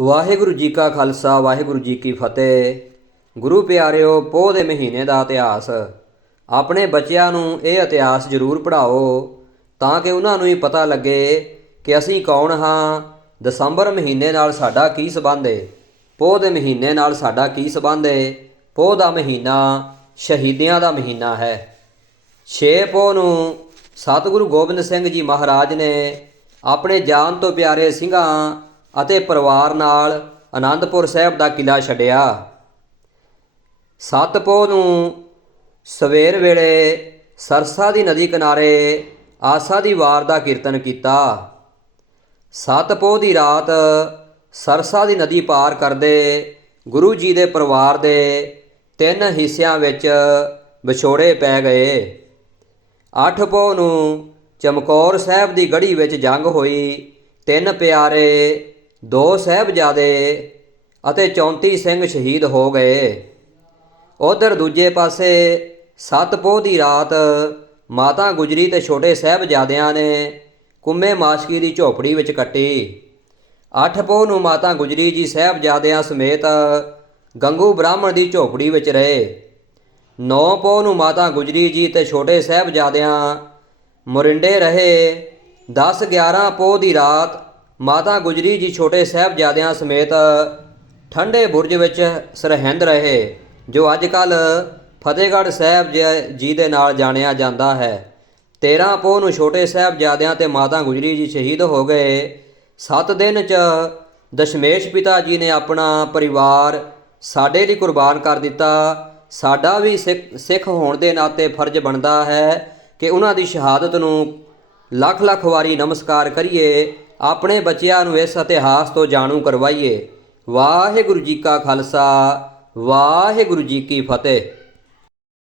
ਵਾਹਿਗੁਰੂ ਜੀ ਕਾ ਖਾਲਸਾ, ਵਾਹਿਗੁਰੂ ਜੀ ਕੀ ਫਤਿਹ। ਗੁਰੂ ਪਿਆਰਿਓ, ਪੋਹ ਦੇ ਮਹੀਨੇ ਦਾ ਇਤਿਹਾਸ। ਆਪਣੇ ਬੱਚਿਆਂ ਨੂੰ ਇਹ ਇਤਿਹਾਸ ਜ਼ਰੂਰ ਪੜ੍ਹਾਓ, ਤਾਂ ਕਿ ਉਹਨਾਂ ਨੂੰ ਹੀ ਪਤਾ ਲੱਗੇ ਕਿ ਅਸੀਂ ਕੌਣ ਹਾਂ, ਦਸੰਬਰ ਮਹੀਨੇ ਨਾਲ ਸਾਡਾ ਕੀ ਸਬੰਧ ਹੈ ਪੋਹ ਦੇ ਮਹੀਨੇ ਨਾਲ ਸਾਡਾ ਕੀ ਸਬੰਧ ਹੈ ਪੋਹ ਦਾ ਮਹੀਨਾ ਸ਼ਹੀਦਿਆਂ ਦਾ ਮਹੀਨਾ ਹੈ। 6 ਪੋਹ ਨੂੰ ਸਤਿਗੁਰੂ ਗੋਬਿੰਦ ਸਿੰਘ ਜੀ ਮਹਾਰਾਜ ਨੇ ਆਪਣੇ ਜਾਨ ਤੋਂ ਪਿਆਰੇ ਸਿੰਘਾਂ ਅਤੇ ਪਰਿਵਾਰ ਨਾਲ ਅਨੰਦਪੁਰ ਸਾਹਿਬ ਦਾ ਕਿਲਾ ਛੱਡਿਆ। ਸੱਤ ਪੋਹ ਨੂੰ ਸਵੇਰ ਵੇਲੇ ਸਰਸਾ ਦੀ ਨਦੀ ਕਿਨਾਰੇ ਆਸਾ ਦੀ ਵਾਰ ਦਾ ਕੀਰਤਨ ਕੀਤਾ। ਸੱਤ ਪੋਹ ਦੀ ਰਾਤ ਸਰਸਾ ਦੀ ਨਦੀ ਪਾਰ ਕਰਦੇ ਗੁਰੂ ਜੀ ਦੇ ਪਰਿਵਾਰ ਦੇ ਤਿੰਨ ਹਿੱਸਿਆਂ ਵਿੱਚ ਵਿਛੋੜੇ ਪੈ ਗਏ। ਅੱਠ ਪੋਹ ਨੂੰ ਚਮਕੌਰ ਸਾਹਿਬ ਦੀ ਗੜੀ ਵਿੱਚ ਜੰਗ ਹੋਈ। ਤਿੰਨ ਪਿਆਰੇ ਦੋ ਸਾਹਿਬਜ਼ਾਦੇ ਅਤੇ 34 ਸਿੰਘ ਸ਼ਹੀਦ ਹੋ ਗਏ। ਉਧਰ ਦੂਜੇ ਪਾਸੇ ਸੱਤ ਪੋਹ ਦੀ ਰਾਤ ਮਾਤਾ ਗੁਜਰੀ ਤੇ ਛੋਟੇ ਸਾਹਿਬਜ਼ਾਦਿਆਂ ਨੇ ਕੁੰਮੇ ਮਾਸ਼ਕੀ ਦੀ ਝੋਪੜੀ ਵਿੱਚ ਕੱਟੀ। ਅੱਠ ਪੋਹ ਨੂੰ ਮਾਤਾ ਗੁਜਰੀ ਜੀ ਸਾਹਿਬਜ਼ਾਦਿਆਂ ਸਮੇਤ ਗੰਗੂ ਬ੍ਰਾਹਮਣ ਦੀ ਝੋਪੜੀ ਵਿੱਚ ਰਹੇ। ਨੌ ਪੋਹ ਨੂੰ ਮਾਤਾ ਗੁਜਰੀ ਜੀ ਤੇ ਛੋਟੇ ਸਾਹਿਬਜ਼ਾਦਿਆਂ ਮੁਰਿੰਡੇ ਰਹੇ। 10 11 ਪੋਹ ਦੀ ਰਾਤ ਮਾਤਾ ਗੁਜਰੀ ਜੀ ਛੋਟੇ ਸਾਹਿਬਜ਼ਾਦਿਆਂ ਸਮੇਤ ਠੰਡੇ ਬੁਰਜ ਵਿੱਚ ਸਰਹਿੰਦ ਰਹੇ, ਜੋ ਅੱਜ ਕੱਲ ਫਤਿਹਗੜ੍ਹ ਸਾਹਿਬ ਜੀ ਦੇ ਨਾਲ ਜਾਣਿਆ ਜਾਂਦਾ ਹੈ। 13 ਪੋਹ ਨੂੰ ਛੋਟੇ ਸਾਹਿਬਜ਼ਾਦਿਆਂ ਤੇ ਮਾਤਾ ਗੁਜਰੀ ਜੀ ਸ਼ਹੀਦ ਹੋ ਗਏ। 7 ਦਿਨ ਚ ਦਸ਼ਮੇਸ਼ ਪਿਤਾ ਜੀ ਨੇ ਆਪਣਾ ਪਰਿਵਾਰ ਸਾਡੇ ਲਈ ਕੁਰਬਾਨ ਕਰ ਦਿੱਤਾ। ਸਾਡਾ ਵੀ ਸਿੱਖ ਸਿੱਖ ਹੋਣ ਦੇ ਨਾਤੇ ਫਰਜ਼ ਬਣਦਾ ਹੈ ਕਿ ਉਹਨਾਂ ਦੀ ਸ਼ਹਾਦਤ ਨੂੰ ਲੱਖ ਲੱਖ ਵਾਰੀ ਨਮਸਕਾਰ ਕਰੀਏ। ਆਪਣੇ ਬੱਚਿਆਂ ਨੂੰ ਇਸ ਇਤਿਹਾਸ ਤੋਂ ਜਾਣੂ ਕਰਵਾਈਏ। ਵਾਹਿਗੁਰੂ ਜੀ ਕਾ ਖਾਲਸਾ, ਵਾਹਿਗੁਰੂ ਜੀ ਕੀ ਫਤਿਹ।